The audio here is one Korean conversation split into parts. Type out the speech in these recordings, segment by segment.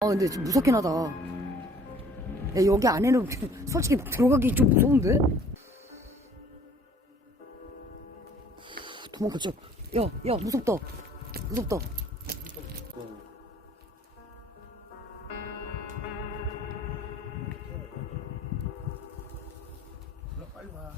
근데 좀 무섭긴 하다. 야, 여기 안에는 솔직히 들어가기 좀 무서운데? 도망가자. 야, 무섭다. 무섭다. 빨리 와.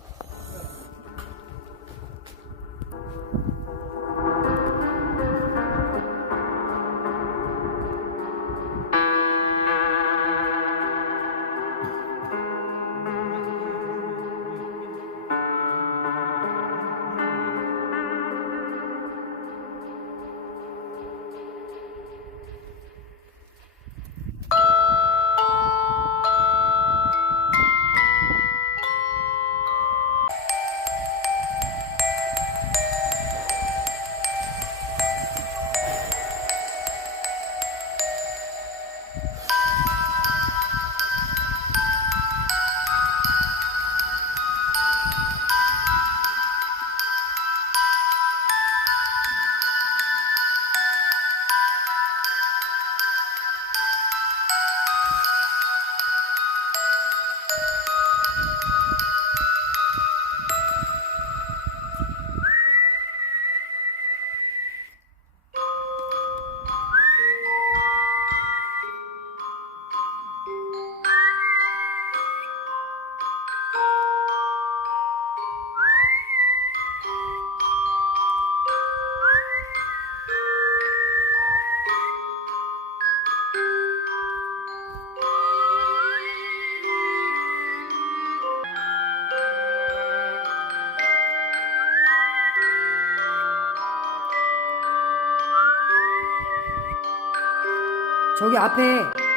저기 앞에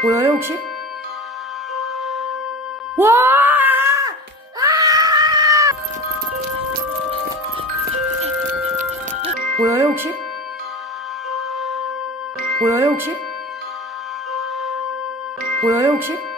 보여요, 혹시? 와! 보여요, 혹시? 보여요, 혹시? 보여요, 혹시?